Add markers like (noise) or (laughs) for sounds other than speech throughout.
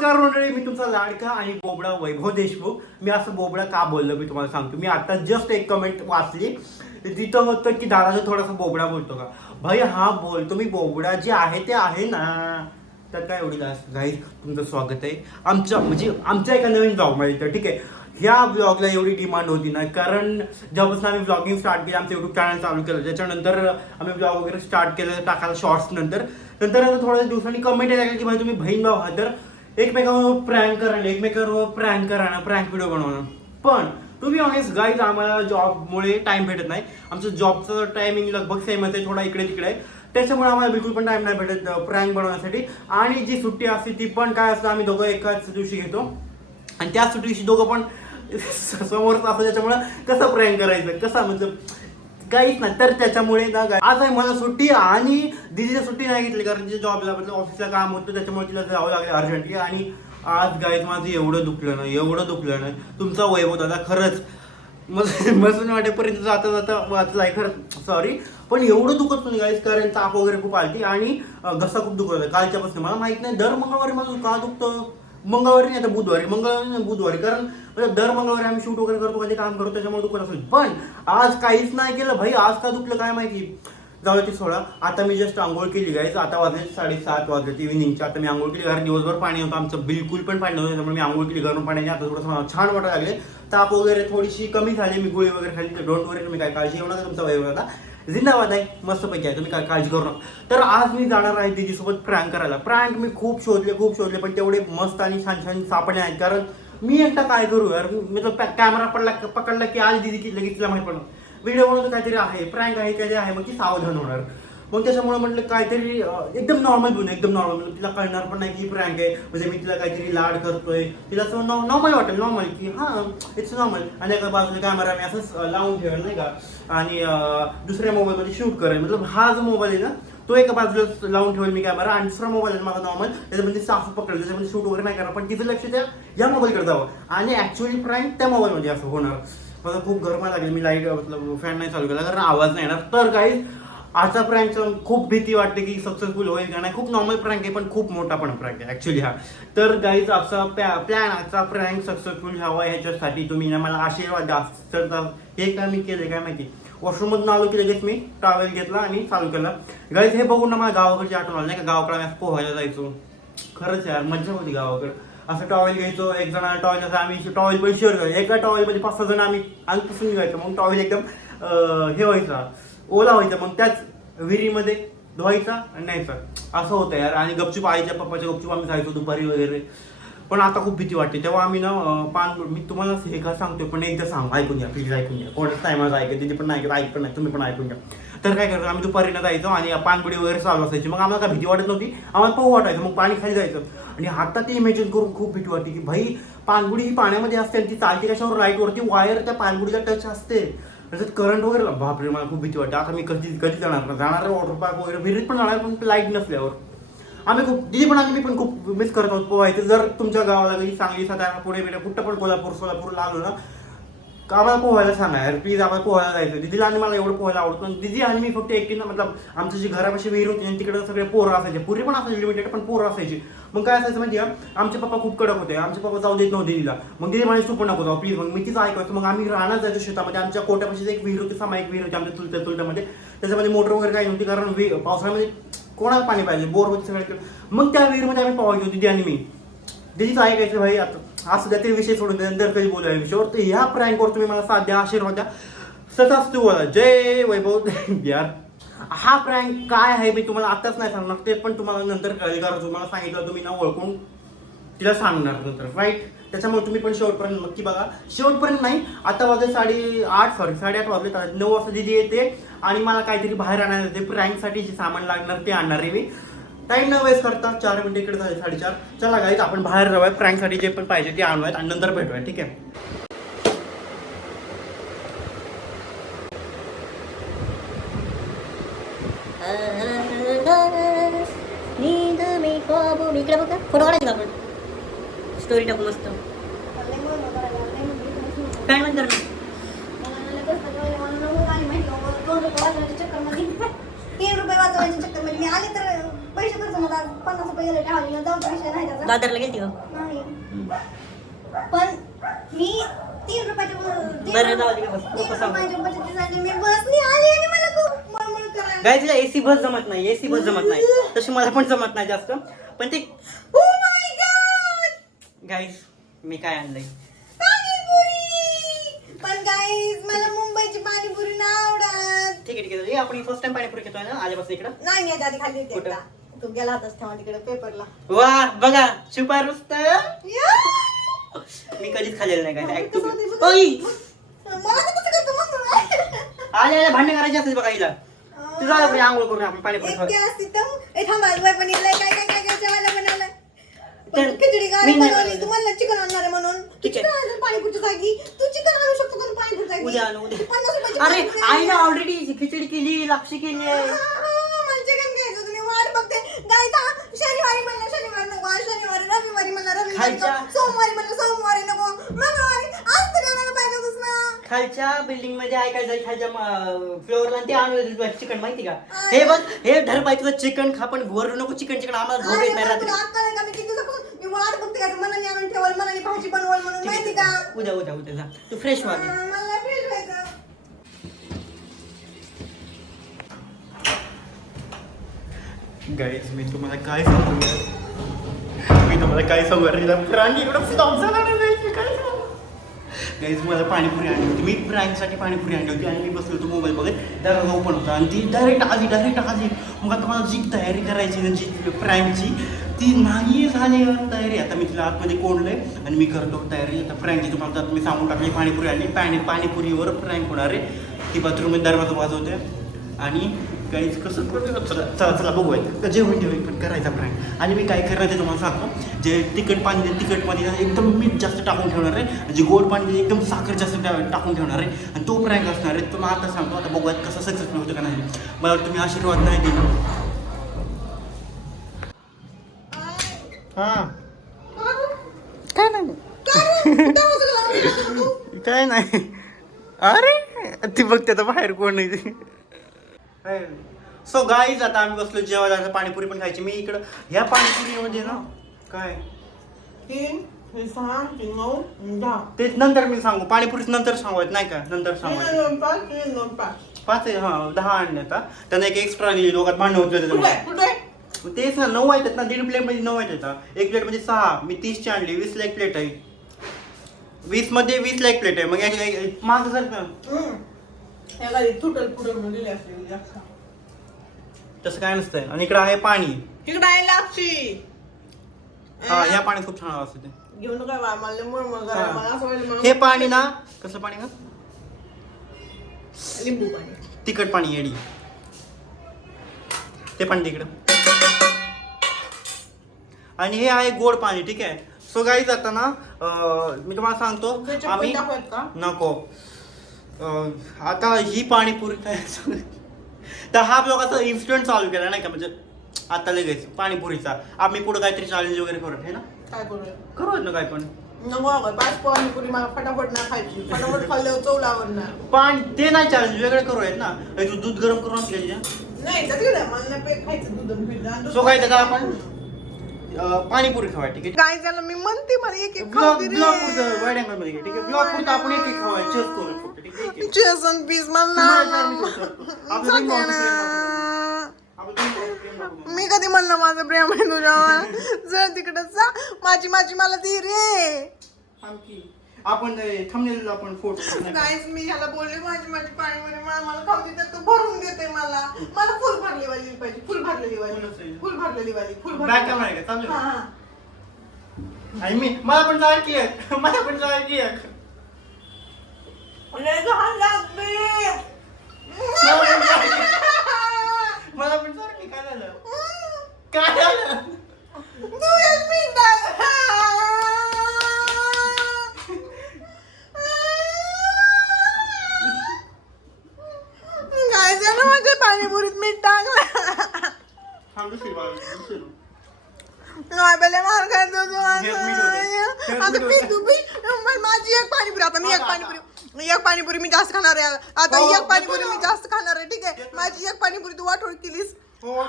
नमस्कार मंडळी मी तुमचा लाडका आणि बोबडा वैभव देशमुख. मी असं बोबडा का बोललो मी तुम्हाला सांगतो. मी आता जस्ट एक कमेंट वाचली. तिथं होतं की दादाचा थोडासा बोबडा बोलतो का? भाई हा बोलतो मी बोबडा जे आहे ते आहे ना. तर काय एवढी गाईज तुमचं स्वागत आहे. आमच्या म्हणजे आमच्या एका नवीन ब्लॉगमध्ये तर ठीक आहे. ह्या ब्लॉगला एवढी डिमांड होती ना. कारण जेव्हापासून आम्ही ब्लॉगिंग स्टार्ट केलं आमचं युट्यूब चॅनल चालू केलं त्याच्यानंतर आम्ही ब्लॉग वगैरे स्टार्ट केलं टाकायला शॉर्ट्स नंतर. नंतर आता थोड्या दिवसांनी कमेंट यायला की भाई तुम्ही बहीण भाऊ हा तर एकमेकांवर प्रँक करणं एकमेकांवर प्रँक करणं प्रँक व्हिडिओ बनवणं. पण टू बी ऑनेस्ट गाईज आम्हाला जॉबमुळे टाइम भेटत नाही. आमचं जॉबचं टायमिंग लगभग सेम आहे थोडा इकडे तिकडे. आहे त्याच्यामुळे आम्हाला बिलकुल पण टाइम नाही भेटत प्रँक बनवण्यासाठी. आणि जी सुट्टी असते ती पण काय असतं आम्ही दोघं एकाच दिवशी घेतो. आणि त्याच दिवशी दोघं पण (laughs) समोरच असतो त्याच्यामुळं कसं प्रँक करायचं? कसा म्हणजे काहीच नाही तर त्याच्यामुळे ना आज आहे मला सुट्टी आणि दिदीला सुट्टी नाही घेतली कारण तिच्या जॉबला म्हणजे ऑफिसला काम होतं त्याच्यामुळे तिला जावं लागलं अर्जंटली आणि आज गाईत माझं एवढं दुखलं ना एवढं दुखलं ना तुमचा वैभव दादा खरंच मसून वाटेपर्यंत जाता जाता आहे. खरंच सॉरी पण एवढं दुखत नाही गाईस कारण ताप वगैरे खूप आलती आणि घसा खूप दुखत होता. कालच्यापासून मला माहीत नाही दर मंगळवारी माझं का दुखतं? मंगळवारी नाही आता बुधवारी. मंगळवारी नाही बुधवारी. कारण दर मंगळवारी आम्ही शूट वगैरे करतो कधी काम करतो त्याच्यामुळे दुखत असेल. पण आज काहीच नाही केलं. भाई आज का दुखलं काय माहिती? जाऊ ते सोळा आता मी जस्ट आंघोळ केली गाईज आता वाजले साडेसात वाजले इव्हिनिंगच्या आता मी आंघोळ केली. कारण दिवसभर पाणी होतं. आमचं बिलकुल पण पाणी नव्हतं. त्यामुळे मी आंघोळ केली. गरम पाण्याने आता थोडंसं मला छान वाटायला लागले. ताप वगैरे थोडीशी कमी झाली. मी गोळी वगैरे खाली डोंट वगैरे तुम्ही काय काळजी घेऊ नका. तुमचा वैभव आता जिंदाबाद आहे मस्तपैकी आहे तुम्ही काय काळजी करू नका. तर आज मी जाणार आहे तिच्यासोबत प्रँक करायला. प्रँक मी खूप शोधले खूप शोधले पण तेवढे मस्त आणि छान छान सापडले आहेत. कारण मी एकटा काय करू यार? मी तर कॅमेरा पडला पकडला की आज दिदी की लगेच तिला माहिती पडणार. व्हिडिओ म्हणून काहीतरी आहे प्रँक आहे काहीतरी आहे मग ती सावधान होणार. मग त्याच्यामुळे म्हटलं काहीतरी एकदम नॉर्मल बनवू एकदम नॉर्मल तिला कळणार पण नाही की प्रँक आहे. म्हणजे मी तिला काहीतरी लाड करतोय. तिला असं नॉर्मल वाटेल नॉर्मल की हां इट्स नॉर्मल आणि एका बाजूला कॅमेरा मी असंच लावून ठेवेल नाही का? आणि दुसऱ्या मोबाईलमध्ये शूट करेल. मतलब हा जो मोबाईल आहे ना तो एका बाजूला लावून ठेवेल मी कॅमेरा आणि दुसरा मोबाईल आहे माझा नॉर्मल त्याच्यामध्ये साफ पकडेल त्याच्यामध्ये शूट वगैरे नाही करणार. पण तिचं लक्ष त्या या मोबाईलकडे जावं. आणि ऍक्च्युअली प्रँक त्या मोबाईलमध्ये असं होणार. मला खूप गरमा लागेल. मी लाइट मतलब फॅन नाही चालू केला कारण आवाज नाही येणार. तर काही आजचा प्रँक खूप भीती वाटते की सक्सेसफुल होईल का नाही. खूप नॉर्मल प्रँक आहे पण खूप मोठा पण प्रँक आहे ऍक्च्युली हा. तर गाईज आजचा प्लॅन आजचा प्रँक सक्सेसफुल व्हावा ह्याच्यासाठी तुम्ही ना मला आशीर्वाद द्या. तर हे काय मी केलं काय माहिती? वॉशरूममधून आलो की लगेच मी ट्रॅव्हल घेतला आणि चालू केला. गाईज हे बघून ना मला गावाकडची आठवण आली नाही का? गावाकडे आम्ही पोहायला जायचो. खरंच यार मजा होती गावाकडे. असं टॉवेल घ्यायचो एक जण टॉवेल असं आम्ही टॉवेल पण शेअर करायचो. एका टॉवेलमध्ये पाच सहा जण आम्ही पुसून घ्यायचो. मग टॉवेल एकदम हे व्हायचा. ओला व्हायचा मग त्याच विहिरीमध्ये धुवायचा आणि न्यायचा. असं होतं यार. आणि गपचूप आईच्या पप्पाच्या गपचूप आम्ही जायचो दुपारी वगैरे. पण आता खूप भीती वाटते. तेव्हा आम्ही ना पान मी तुम्हाला हे का सांगतोय पण एकदा सांग. ऐकून घ्या प्लीज ऐकून घ्या. कोणत्याच टायमाला ऐकत तिथे पण नाही ऐकत ऐक पण नाही तुम्ही पण ऐकून घ्या. तर काय करतो आम्ही दुपारीनं जायचो आणि पानपुडी वगैरे चालू असायची. मग आम्हाला काय भीती वाटत नव्हती. आम्हाला पाहू वाटायचं. मग पाणी खाली जायचं. आणि आता ते इमॅजिन करून खूप भीती वाटते की भाई पानबुडी ही पाण्यामध्ये असते आणि ती चालते कशावर? लाईटवरती वायर त्या पानगुडीला टच असते. त्याच्यात करंट वगैरे बापरे मला खूप भीती वाटते. आता मी कधी कधी जाणार ना जाणार वॉटर पार्क वगैरे. विहिरीत पण जाणार पण लाइट नसल्यावर. आम्ही खूप दिदी पण आम्ही पण खूप मिस करत आहोत पोहायचं जर तुमच्या गावाला कधी सांगली सातारा पुणे बिणे कुठं पण कोल्हापूर सोलापूरला आलो ना का आम्हाला पोहायला सांगा यार प्लीज आम्हाला पोहायला जायचं दिदीला आणि मला एवढं पोहायला आवडतो. आणि दिदी आणि मी फक्त एकटीनं मतलब आमचं जी घरापाशी विहीर होती आणि तिकडे सगळे पोरं असायचे. पूर्वी पण असायचे लिमिटेड पण पोरं असायची. मग काय असायचं म्हणजे आमचे पप्पा खूप कडक होते. आमचे पप्पा जाऊ देत नव्हते दिदीला. मग दिदी म्हणे तू पण नको जाऊ प्लीज मग मी तिचं ऐकायचं. मग आम्ही राहणार जायचो शेतामध्ये. आमच्या कोट्यापाशी एक विहीर होती सामायिक विहीर होती आमच्या चुलत्या चुलत्यामध्ये. त्याच्यामध्ये मोटर वगैरे काही नव्हती कारण वि- पावसाळ्यामध्ये कोणाला पाणी पाहिजे? बोर होते सगळे मग त्या विहीरमध्ये आम्ही पोहायचो दिदी आणि मी. दिदीच ऐकायचं भाई आता असं द्या ते विषय सोडून द्या नंतर कधी बोलूया या विषयावर? तर ह्या प्रँकवर तुम्ही मला साथ द्या आशीर्वाद द्या. सतत तू बोला जय वैभव यार हा प्रँक काय आहे मी तुम्हाला आताच नाही सांगणार ते पण तुम्हाला नंतर कळेल कारण तुम्हाला सांगितलं तुम्ही ना ओळखून तिला सांगणार नंतर राईट त्याच्यामुळे तुम्ही पण शेवटपर्यंत नक्की बघा. शेवटपर्यंत नाही आता वाजले साडे आठ सॉरी साडेआठ वाजले नऊ वाजता दिदी येते आणि मला काहीतरी बाहेर आणायला येते प्रँकसाठी जे सामान लागणार ते आणणार आहे मी. टाइम न वेस्ट करता चार मिनिटं इकडे झाले साडेचार. चला गाईज आपण बाहेर जाऊया. प्रँकसाठी जे पण पाहिजे ते आणूयात आणि नंतर भेटूया ठीक आहे? इकडे बघा फोटो काढायचे आपण स्टोरी टाकू मस्त काय म्हणतो तीन रुपये वाचवायच्या चक्करमध्ये मी आले तर पैसे खर्च होतात. पन्नास रुपये गेले जाऊ विषय नाही त्याचा. दादरला गेलती का? नाही. पण मी तीन बरं, जाऊ दे, बस. तीन मी बसनी आली आणि मला खूप मळमळ करायला गाय तिला एसी बस जमत नाही. एसी बस जमत नाही. तशी मला पण जमत नाही जास्त. पण ते Oh my God! गाईस मी काय आणलंय? पाणीपुरी! पण गाईज मला मुंबईची पाणीपुरी नाही आवडत. ठीक आहे ठीक आहे. ए, आपण फर्स्ट टाइम पाणीपुरी घेतोय ना? आल्यापासून इकडं? नाही मी आधी खाल्ली होती कुठं? एकदा. तू गेला होतास तेव्हा तिकडे पेपरला वा बघा रुस्त या! मी कधीच खाल्लेलं नाही काय कसं होते बघ. ओय मला तर कसं करतो मग तुम्ही? आले आले भांडण करायचे असते बघा हिला तू झालं आपण आंघोळ करून आपण एक पण काय काय काय काय जेवायला बनवलंय पण तर- खिचडी गारी मी नाही बनवली बनवलं. तुम्हाला चिकन आणणार आहे म्हणून तू ठीक आहे. चिकन जागी तू चिकन आणू शकतो का पाणीपुरी जागी उद्या आणू उद्या तू पन्नास रुपयाची अरे पाणीपुरी आईने. ऑलरेडी खिचडी केली लापशी केली आहे हा, मला चिकन घ्यायचं होतं. मी वाट बघते गायचा शनिवारी म्हणलं शनिवारी नको आज शनिवारी रविवारी म्हणलं रविवारी खायच्या- नको सोमवारी म्हणलं सोमवारी नको मंगळवारी आज तर आणायला पाहिजे ना. खालच्या बिल्डिंगमध्ये आहे काय जाईल खालच्या फ्लोअरला ते आणलं चिकन माहिती का? हे. बघ हे धर पाहिजे तुझं चिकन खा पण वर नको चिकन चिकन आम्हाला झोप अरे येत नाही तुला रात्री. अक्कल आहे का? मी किती दिवसापासून- मी वाट बघते का? मनाने आणून ठेवल मनाने भाजी बनवल म्हणून ठीक माहिती का? आहे. उद्या उद्या उद्या जा. तू फ्रेश व्हा आधी. मला फ्रेश व्हायचं गाईज मी तुम्हाला काय सांगू मी तुम्हाला काय सांगू प्राणी एवढं फ्लॉप झाला ना guys, मी काय सांगू गाईज मला पाणीपुरी आणली होती मी प्राईमसाठी पाणीपुरी आणली होती आणि मी बसलो होतो मोबाईल बघत दरवाजा ओपन होता आणि ती डायरेक्ट आली डायरेक्ट आली मग आता मला जी तयारी करायची ना जी प्राईमची ती नाही झाली तयारी आता मी तिला आतमध्ये कोंडलं आहे आणि मी करतो तयारी आता फ्रँकची तुम्हाला आता मी सांगून टाकली पाणीपुरी आणली पाणी पाणीपुरीवर फ्रँक होणार आहे ती बाथरूममध्ये दरवाजा वाजवते आणि काहीच कसं करू? चला चला चला बघूया जेवण जेवण पण करायचा प्राईम आणि मी काय करणार ते तुम्हाला सांगतो. जे तिखट पाणी तिखट पाणी एकदम मीठ जास्त टाकून ठेवणार आहे. आणि जे गोड पाणी एकदम साखर जास्त टाकून ठेवणार आहे. आणि तो प्रँक असणार आहे. तुम्हाला आता सांगतो आता बघूयात कसं सक्सेसफुल होतं का नाही. मला वाटतं तुम्ही आशीर्वाद नाही दिला हां. काय नाही. (laughs) काय नाही. अरे ती बघते आता बाहेर कोण ती सो गाईज आता आम्ही बसलो जेवायला आता पाणीपुरी पण खायची. मी इकडं ह्या पाणीपुरीमध्ये ना काय? तीन हे सहा तीन नऊ दहा. ते नंतर मी सांगू. पाणीपुरीच नंतर सांगूयात नाही का? नंतर तीन सांगू. दोन पाच तीन दोन पाच. पाच आहे हा दहा आणले आता. त्यांना एक एक्स्ट्रा दिली दोघात भांडण होत कुठे? त्याच्यामुळे कुठे? मग तेच ना नऊ आहेत ना दीड प्लेटमध्ये नऊ आहेत येतात एक प्लेटमध्ये सहा मी तीसची आणली वीसला एक प्लेट आहे. वीसमध्ये वीसला एक प्लेट आहे. मग याच्या माझं जर हे तुटल फुटल असली जास्त तसं काय नसतंय. आणि इकडं आहे पाणी. तिकडे आहे लापशी. हा ह्या पाण्यात खूप छान असतं ते घेऊ नका बा मला मुळ मग हा. मला असं वाटलं मला- हे पाणी ना कसं पाणी ना लिंबू पाणी. तिखट पाणी येडी. ते पाणी तिकडं. आणि हे आहे गोड पाणी ठीक आहे. सो गाई जाता ना अं, मी तुम्हाला सांगतो आम्ही पण का? नको. आता ही पाणीपुरी काय तर हा ब्लॉगाचा इन्सिडेंट चालू केला नाही का? म्हणजे आता लगेच पाणीपुरीचा आम्ही पुढे काहीतरी चॅलेंज वगैरे करू हे ना? काय करूया करू ना काय पण. नको अगं पाच पाणीपुरी मला फटाफट ना खायची. फटाफट खाल्ल्यावर चव पाणी ते नाही चॅलेंज वेगळे करूयात ना. हे तू दूध गरम करून आणले नाही तर तिकडे मला नाही पे- खायचं दूध आणि पीठ. आणि सो काय त्याचा आपण अं, पाणीपुरी खावा ठीक आहे? काय झालं? मी म्हणते मला एक एक खाऊ ब्लॉग दे रे. ब्लॉग पुरतं वाईट अँगलमध्ये घे, ठीक आहे? ब्लॉग पुरतं आपण एक एक खावा चेस करू फक्त ठीक आहे, ठीक आहे चेस आणि पीस मला तुम्हाला ना- चार मी कधी म्हणलं माझं प्रेम आहे तुझ्यावर? जा तिकडे जा. माझी माझी मला दी रे. आपण थंबनेल आपण फोटो गाईज मी ह्याला बोलले माझी माझी पाणी म्हणे मला मला खाऊ दे तर तू भरून देते मला. मला फुल भरली वाली पाहिजे फुल भरलेली वाली. फुल भरलेली वाली फुल भरलेली. मी मला पण जाय की एक. मला पण जाय घाण लागते मला पण पण की काय झालं? काय झालं? पाणीपुरीत मीठ टाकलं. थांब दुसरी बाजू, दुसरी. पहिले मार खायचो आता होतं. तू पी मग माझी एक पाणीपुरी आता मी एक पाणीपुरी. एक पाणीपुरी मी जास्त खाणार आहे. आता एक पाणीपुरी मी जास्त खाणार आहे ठीक आहे? माझी एक पाणीपुरी तू वाटोळ केलीस. हो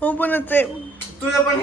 हो पण ते तुझं पण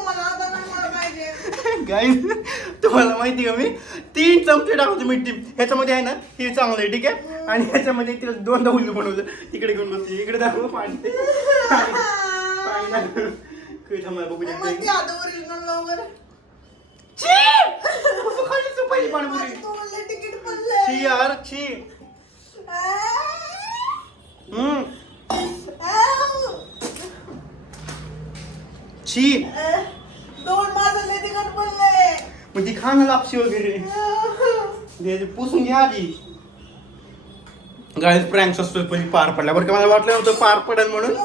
गाईज (laughs) तुम्हाला माहिती का मी? तीन चमचे टाकतो मी ह्याच्यामध्ये आहे ना हे चांगलं आहे ठीक आहे? आणि ह्याच्यामध्ये तिला दोन उल्लू बनवलं. तिकडे घेऊन बसते इकडे दाखव पाणी. थांबा बघू शी दोन माझं तिकीट पडले मग ती खा ना लापशी वगैरे. दे- पुसून घ्या आधी. गाईज प्रँक असतो पण पार पडला. बरं का मला वाटलं नव्हतं पार पडेल म्हणून.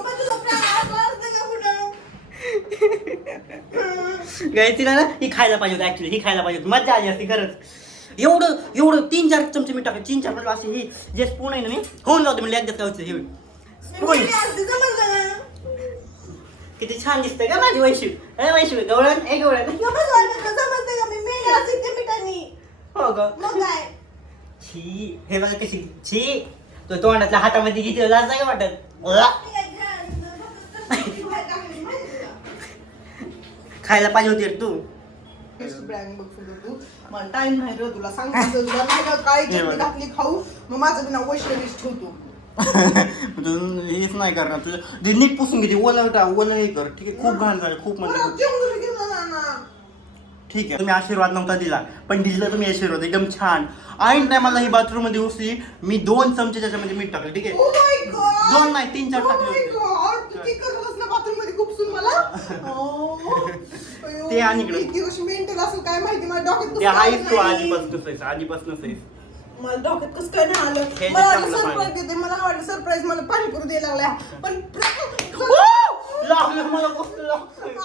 गाय तिला ना ही खायला पाहिजे होती ऍक्च्युली ही खायला पाहिजे होती. मजा आली असती खरंच. एवढं एवढं तीन चार चमचे मी टाकले. तीन चार म्हणजे असे ही जे स्पून आहे ना मी होऊन जाऊ म्हणजे एकदाच काय हे स्पून किती छान दिसतंय का माझी वैशिक अरे वैशिक गवळण ए गवळण. हो ग. छी हे बघा कशी. छी. तो तोंडातल्या हातामध्ये घेतलं लाज नाही का वाटत. खायला पाहिजे होती रे तू. टाइम नाही रे तुला. सांगतो तुला. नाही का काय. घातली खाऊ? मग माझं नाव वैष्णवीच ठेवतो. हेच नाही करणार तुझं जे नीट पुसून घेते ओला टा ओला हे कर ठीक आहे खूप घाण झालं खूप म्हणजे खूप. ठीक आहे तुम्ही आशीर्वाद नव्हता दिला पण दिला तुम्ही आशीर्वाद एकदम छान ऐन टायमाला ही बाथरूममध्ये उचली मी दोन चमचे त्याच्यामध्ये मीठ टाकलं ठीक Oh आहे God. दोन नाही, तीन चार Oh टाकले होते. मला (laughs) Oh. ते आणि इकडं. इतकी कशी mental असेल काय माहिती मला डोक्यात ते आहेच तू नाही. आधीपासून आहेस आधीपासून आहेस मला डोक्यात कसं काय नाही आलं. मला आधी सरप्राईज देते मला आवडलं सरप्राईज मला पाणी करू द्यायला लागला पण लागलं मला कसं लागलं.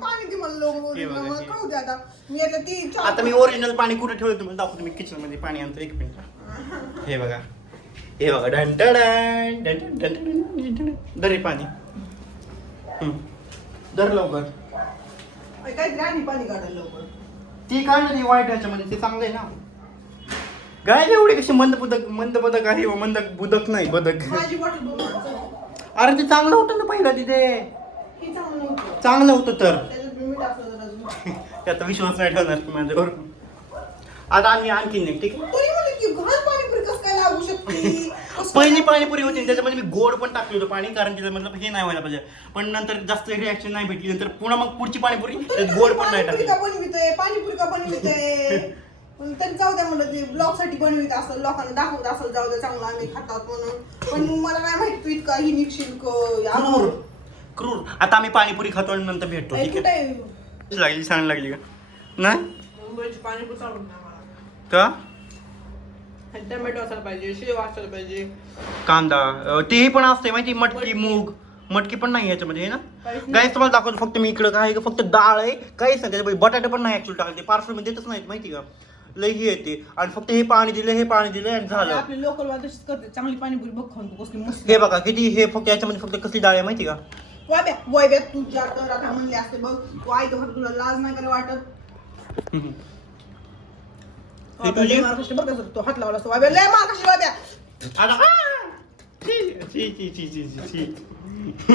पाणी दे मला लोक मला कळू दे आता. मी आता ती आता मी ओरिजिनल पाणी कुठे ठेवलं तुम्हाला? दाखवतो मी किचनमध्ये पाणी आणतो एक मिनिट हे बघा. हे बघा डंटडन डंटडन दरे पाणी. दर लवकर. काय पाणी काढायला लवकर. ती काढलं नाही वाईट याच्यामध्ये ते चांगलं आहे ना? गाय एवढी कशी मंद बुदक मंद बदक आहे व मंद बुदक नाही बदक. माझी बॉटल. अरे ते चांगलं होतं ना पहिलं तिथे. हे चांगलं होतं. तर. त्याच्यात मी मीठ असलं तर अजून. (laughs) त्याचा विश्वास नाही ठेवणार माझ्यावर. आता आम्ही आणखीन एक ठीक आहे? तरी म्हणलं की घाण पाणीपुरी कसं काय लागू शकते? (laughs) कसं पहिली? पाणीपुरी होती त्याच्यामध्ये मी गोड पण टाकलं होतं पाणी कारण तिचं मतलब हे नाही व्हायला पाहिजे. पण नंतर जास्त रिॲक्शन नाही भेटली. नंतर पुन्हा मग पुढची पाणीपुरी त्यात गोड पण नाही पाणीपुरी टाकली. बनवितोय? पाणीपुरी का बनवितोय? (laughs) पण तरी जाऊ द्या म्हणलं ते ब्लॉगसाठी बनवित असं लोकांना दाखवत असं जाऊ द्या चांगलं आम्ही खातात म्हणून. पण मला काय माहिती तू इतका ही निघशील क्रूर क्रूर. आता आम्ही पाणीपुरी खातो आणि नंतर भेटतो ठीक आहे? लागली छान लागली का? नाही? मुंबईची पाणीपुरी मला. का? टमॅटो असायला पाहिजे शेव असायला पाहिजे. कांदा तेही पण असते माहिती मटकी मूग. मटकी पण नाही याच्यामध्ये ना? काहीच तुम्हाला दाखवतो फक्त मी इकडं काय फक्त डाळ आहे काहीच नाही त्याच्यामध्ये बटाटे पण नाही ऍक्च्युअली टाकले पार्सलमध्ये देतच नाहीत माहिती का? लई ही येते. आणि फक्त हे पाणी दिलं हे पाणी दिलं आणि झालं. आपली लोकल वाद तशीच करते. चांगली पाणीपुरी बघ खाऊन तू कसली मस्त. हे बघा किती हे फक्त याच्यामध्ये फक्त कसली डाळ आहे माहिती का? तू ज्या तर आता म्हणले असते बघ. तू आई तर तुला लाज नाही वाटत? (laughs) हे लय तुझी? मार कशी बघ कसं तो हात लावला असतो. वायब्या लय मार कशी वायब्या आता आ! छी, छी, छी, छी, छी, छी, छी.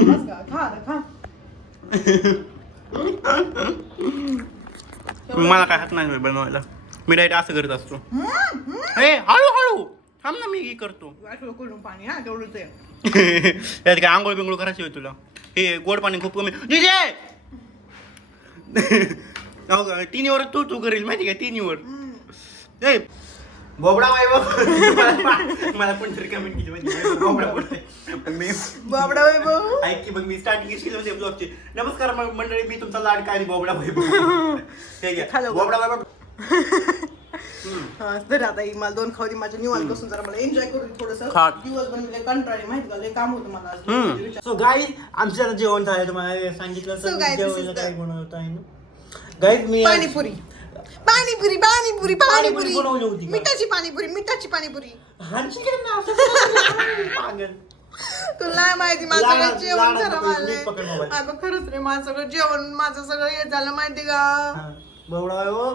बस का? खा आता, खा. (laughs) मला काय हात नाही बनवायला. मी डायरेक्ट असं करत असतो. हम्म, हम्म. हे हळू हळू. थांब ना मी हे करतो. पाणी हा? तेवढंच आहे. (laughs) त्यात काय आंघोळ बिंघोळ करायची होय तुला? हे गोड पाणी खूप कमी दिजे तिन्हीवर (laughs) तू तू करेल माहिती का तिन्हीवर. ए बोबडा वैभव (laughs) मला मला कोणतरी कमेंट केली म्हणजे बोबडा पण मी बाबडा वैभव ऐक की मग मी स्टार्टिंग केली ब्लॉगची नमस्कार म- मंडळी मी तुमचा लाडका आणि बोबडा ठीक आहे Hello. बोबडा हा, (laughs) तर आता ही मला दोन खाऊ दे माझ्या निवांत बसून जरा मला एन्जॉय करू थोडस खा. दिवस बनले कंटाळी माहिती का लय काम होतं मला आज. सो गाईज आमचं आता जेवण झालं तुम्हाला सांगितलं So guys, this is जेवायला the- काय बनवत आहे गाईज मी पाणीपुरी पाणीपुरी पाणीपुरी पाणीपुरी बनवली होती पाणीपुरी का? मिठाची पाणीपुरी मिठाची पाणीपुरी हाणशी काय ना असं पागल. तुला माहिती माझं सगळं जेवण खराब नीट पकड मोबाईल. अगं खरंच रे माझं सगळं जेवण माझं सगळं हे झालं माहिती का हा. बोबडा वैभव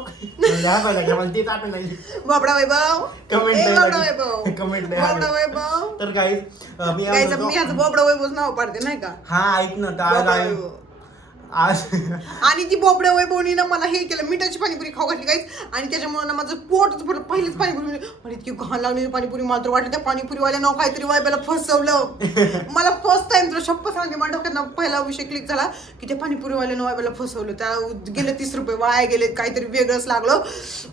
दाखवा लागला मला तेच आठवण नाही बाबडा वैभव ए, नाही बाबडा. वैभव (laughs) Comment नाही बाबडा आली. वैभव तर गाईज मी काय आज मी ह्याचं बाबडा वैभव नाव पाडते नाही का हा ऐक ना तर आज बाबडा आहे- वैभव. आज आणि ती बोबड्या वैभवनी ना मला हे केलं मिठाची पाणीपुरी खाऊ घातली काहीच आणि त्याच्यामुळे ना माझं पोटच भरलं पहिलीच पाणीपुरी म्हणजे मला इतकी घाण लागलेली पाणीपुरी मला तर वाटलं त्या नाव काहीतरी वायबाला फसवलं. (laughs) मला फर्स्ट टाइम तुला शप्प सांगते माझ्या डोक्यात ना पहिला विषय क्लिक झाला की त्या पाणीपुरीवाल्यानं वायबाला फसवलं. त्या गेले तीस रुपये वाया गेले काहीतरी वेगळंच लागलं.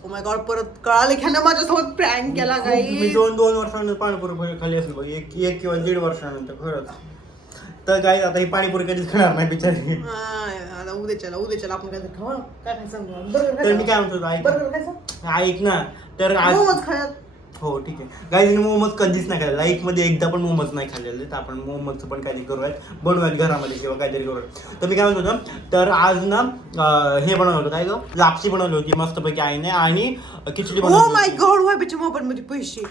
ओ माय गॉड परत कळालं की ह्यानं माझ्यासोबत प्रँक केला काही दोन दोन वर्षानंतर पाणीपुरी खाली असेल एक एक किंवा दीड वर्षानंतर खरंच. तर काय आता ही पाणीपुरी कधीच खाणार नाही बिचारी. आता उद्याच्याला उद्याच्याला आपण काय खाऊ काय खायचं? बर्गर तर मी काय म्हणतो ऐक. बर्गर खायचं? ऐक ना. तर आज मोमोज हो ठीक आहे. गाईज मोमोज कधीच नाही खाल्ले लाईफमध्ये एकदा पण मोमोज नाही खाल्लेले. तर आपण मोमोजचं पण काहीतरी करूयात. बनवूयात घरामध्ये किंवा काहीतरी करूयात. तर मी काय म्हणत होतो तर आज ना अं, हे बनवलं होतं. काय ग? लापशी बनवली होती. मस्तपैकी आईने आणि खिचडी ओ बनवली माय होती. गॉड वायबाच्या मोबाईल मध्ये पैसे.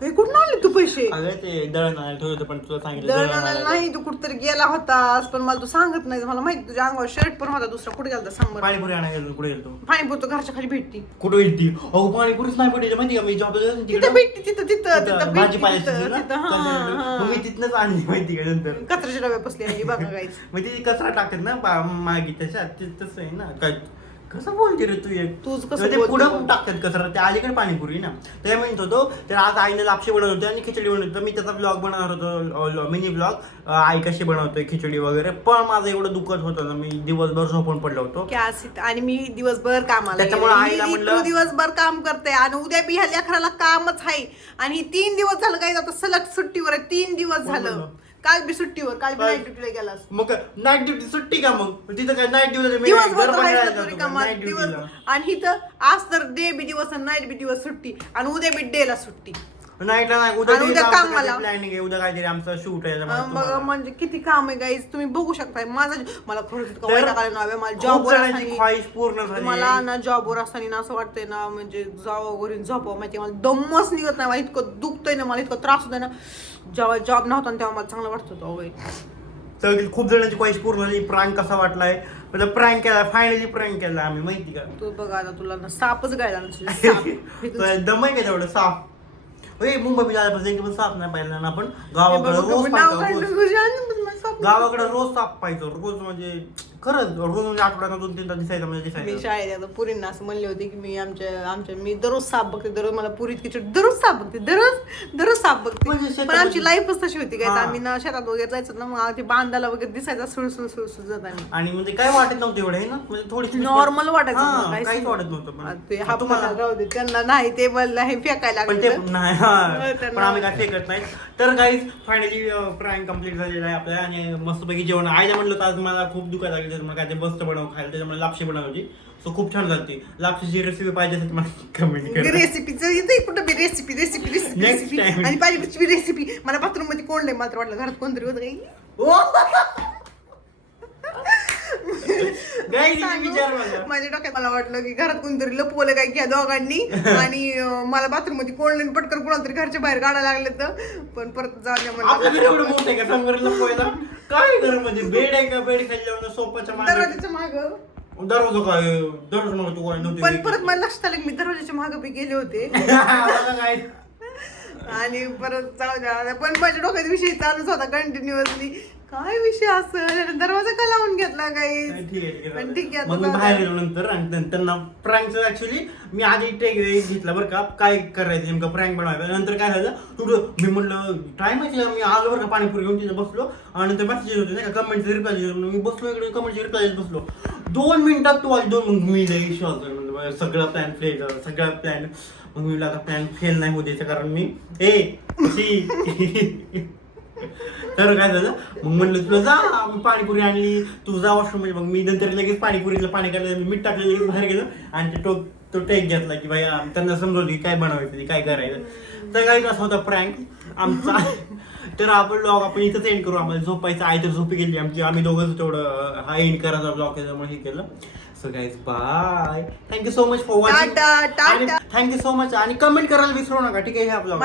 हे कुठून आणले तू पैसे? अगं ते दळण आणायला ठेवलं होतं पण तुला सांगितलं दळण दळण आणायला आणायला. नाही तू कुठतरी गेला होतास पण मला तू सांगत नाही. मला माहिती तुझ्या अंगावर शर्ट पण होता दुसरा कुठे गेला सांग बरं. पाणीपुरी आणायला गेलो, कुठे गेलो? पाणीपुरी तर घरच्या खाली भेटती. कुठे येते अहो पाणीपुरीच नाही भेटायची माहिती का? मी जॉब तिथं भेटती तिथं तिथं तिथं भेटती मग मी हा तिथनंच आणली माहिती का नंतर. कचऱ्याच्या डब्या बसली आहे बघा (laughs) गाईच मग ती कचरा टाकत ना बा- मागे त्याच्यात ते तसं आहे ना काय? कसं बोलते रे तू एक तूच कसं ते बोलते? पुढं मग? टाकतात कचरा त्या अलीकडे पाणीपुरी ना. ते म्हणत होतो तर आज आईने लापशी बनवत होते आणि खिचडी बनवत होतं. मी त्याचा ब्लॉग बनवणार होतो मिनी ब्लॉग आई कशी बनवतोय खिचडी वगैरे. पण माझं एवढं दुखत होतं ना मी दिवसभर झोपून पडलो होतो. आणि मी दिवसभर कामाला त्याच्यामुळे गेले. आईला मी म्हणलं- इतकं दिवसभर काम करते आणि उद्या बी ह्या लेकराला कामच आहे. आणि ही तीन दिवस झालं काही आता सलग सुट्टीवर आहे. तीन दिवस कोण झालं. बोललं? काल बी सुट्टीवर काल बी? नाईट ड्युटीला गेलास. मग नाईट ड्युटी सुट्टी का मग? तिथं काय नाईट ड्युटी दिवसभर तर आहेस ना तू रिकामा, नाईट दिवस. आणि इथं आज तर डे बी दिवस आणि नाईट बी दिवस सुट्टी. आणि उद्या बी डेला सुट्टी. नाईटला नाही उद्या आणि उद्या कामाला. प्लॅनिंग आहे? उद्या काहीतरी आमचं शूट आहे त्याच्यामुळे अं, मग तुम्हाला- म्हणजे किती काम आहे गाईज तुम्ही बघू शकताय. माझं मला खरंच इतकं तर वैताग आला ना बे, मला खूप जॉबवर जणांची असताना ख्वाहिश पूर्ण झाली. मला ना जॉबवर असताना ना असं वाटतंय ना म्हणजे जावं घरी झोपावं माहिती मला दमच निघत नाही मला इतकं दुखतंय ना मला इतकं त्रास होतोय ना. जेव्हा जॉब नव्हता ना तेव्हा मला चांगलं वाटत होतं अवय खूप जणांची ख्वाहिश पूर्ण झाली. प्रँक कसा वाटलाय? मतलब प्रँक केला फायनली प्रँक केला आम्ही माहिती का? तू बघा आता तुला ना सापच गायला ना तुझे साप. (laughs) हे तुझं- दम आहे का तेवढं? साफ मुंबई जायला एकदम साफ नाही पाहिलं ना आपण. गावाकडे रोज पाहिजे गावाकडे रोज साफ पाहिजे रोज म्हणजे खरंच रोज म्हणजे आठवड्यात दोन तीनदा दिसायचं म्हणजे मी दिसायचं शाळेत आता पुरींना असं म्हणले होते की मी आमच्या आमच्या मी दररोज साप बघते दररोज मला पुरीत किचड दररोज साप बघते दररोज दररोज साप म्हणजे बघते. पण आमची लाईफच तशी होती काय हा. आम्ही ना शेतात वगैरे जायचो ना मग ते बांधाला वगैरे दिसायचा सुळसुळ सुळसुळ जात आणि आणि म्हणजे काय वाटत नव्हतं एवढं ना? म्हणजे थोडी नॉर्मल वाटायचं हा, मला, काहीच काहीच नाही. वाटत नव्हतं पण ते हा तुम्हाला राहू दे त्यांना नाही ते मला हे फेकायला पण ते लागलं नाही हा. त्यांना- पण आम्ही काय फेकत नाही. तर काहीच फायनली प्रँक कंप्लीट झालेला आहे आपल्या आणि मस्तपैकी जेवण आईला म्हणलं होतं आज मला खूप दुखायला लागलं. त्याच्यामुळे काय ते बस्त बनव खायला त्याच्यामुळे लापशी बनवली. सो खूप छान झाली लापशीची रेसिपी पाहिजे असेल मला कमेंट करा. रेसिपीचं कुठं बी recipe recipe recipe Next recipe time. आणि पाणीपुरीची रेसिपी मला बाथरूममध्ये कोण नाही मला तर वाटलं? घरात कोणतरी होतं काही विचार. माझ्या डोक्यात मला वाटलं की घरात कोणतरी लपवलं काय घ्या दोघांनी. (laughs) आणि अं, मला बाथरूममध्ये कोण नाही पटकन कोणाला तरी घरच्या बाहेर काढायला लागले तर. पण परत जाऊ द्या आपलं घर मला एवढं मोठं आहे का? सांग बरं लपवायला? काय घर म्हणजे? बेड आहे का? बेड खाली लावून सोपाच्या मागे? दरवाजाच्या माग. दरवाजा काय? दरवाजा मग तू काय नव्हती पण परत मला लक्षात आलं की मी दरवाजाच्या मागे बी गेले होते. (laughs) काय? आणि परत जाऊ द्या. पण माझ्या डोक्यात विषय चालूच होता कंटिन्युअसली काय विषय असं? दरवाजा का लावून घेतला काही ठीक आहे, ठीक पण आहे ठीक आहे मग मी बाहेर गेलो नंतर आणि त्यां- त्यांना प्रँकचं ऍक्च्युली मी आधी टेक घेतला बरं का. काय करायचं नेमकं प्रँक बनवायचं. नंतर काय झालं? तुझं मी म्हणलं टाइम आहे मी आलो बरं का पाणीपुरी घेऊन तिथे बसलो. आणि नंतर मेसेज होते नाही का? कमेंटचे रिप्लाय मी बसलो इकडे कमेंटचे रिप्लाय बसलो. दोन मिनिटात तू आली दोन मग मी लई विश्वास धरला. म्हणजे सगळा प्लॅन झाला सगळा प्लॅन मग मी म्हणलं आता प्लॅन फेल नाही होऊ द्यायचं कारण मी ए शी. तर काय झालं? मग म्हणलं तुला जा मी पाणीपुरी आणली. तू जा वॉशरूममध्ये. मग मी नंतर लगेच पाणीपुरीला पाणी काढलं मी मीठ टाकलं लगेच बाहेर गेलो. आणि ते टोक तो टेक घेतला की भाई आम- त्यांना समजवलं की काय बनवायचं काय करायचं. तर काही असा होता प्रँक आमचा तर आपण ब्लॉग आपण इथंच एंड करू. आम्हाला झोपायचं आई तर झोपी गेली. आमची आम्ही दोघंच तेवढं हा एंड करायचा ब्लॉग त्याच्यामुळे हे केलं. So guys bye thank you so much for watching. Thank you so much आणि कमेंट करायला विसरू नका ठीक आहे ह्या ब्लॉग